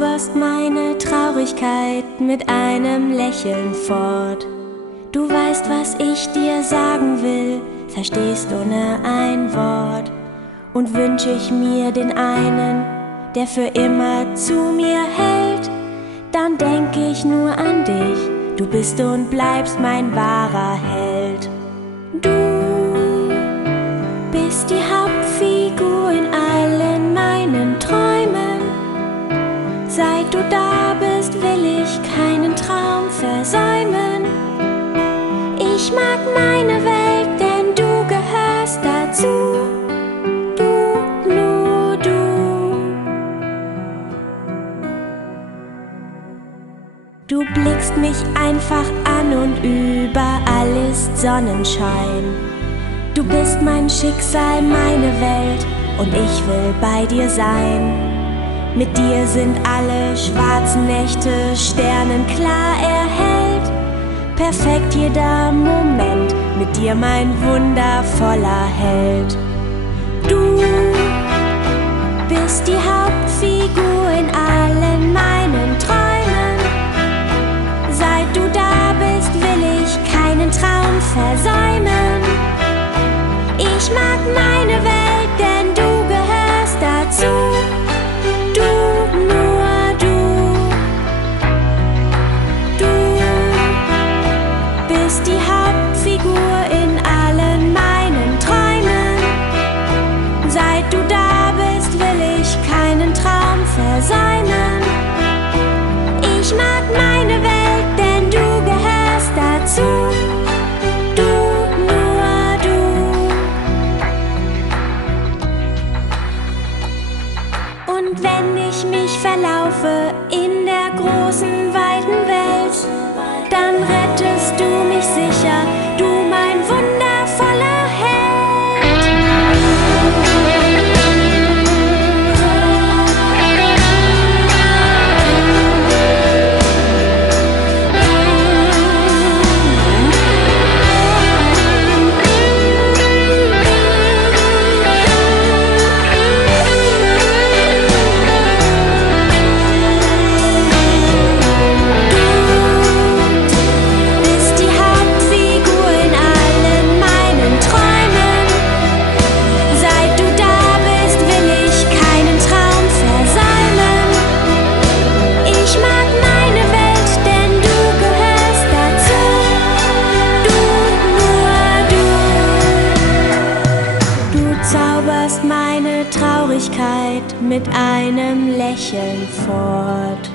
zauberst meine Traurigkeit mit einem Lächeln fort. Du weißt, was ich dir sagen will, verstehst ohne ein Wort. Und wünsch ich mir den einen, der für immer zu mir hält, dann denk ich nur an dich, du bist und bleibst mein wahrer Held. Du bist die Hauptfigur in allen meinen Träumen. Seit du da bist, will ich keinen Traum versäumen. Ich mag meine Welt, denn du gehörst dazu. Du, nur du. Du blickst mich einfach an und überall ist Sonnenschein. Du bist mein Schicksal, meine Welt und ich will bei dir sein. Mit dir sind alle schwarzen Nächte sternenklar erhellt. Perfekt jeder Moment, mit dir mein wundervoller Held. Du bist die Hauptfigur in allen meinen Träumen. Seit du da bist, will ich keinen Traum versäumen. Ich mag meine Welt, denn du gehörst dazu. Du, nur du. Du bist die Hauptfigur in allen meinen Träumen. Seit du da bist, will ich keinen Traum versäumen. Ich mag meine Welt, denn du gehörst dazu. Und wenn ich mich verlaufe in der großen, weiten Welt, dann rettest du mich sicher, du mein wundervoller Held. Zauberst meine Traurigkeit mit einem Lächeln fort.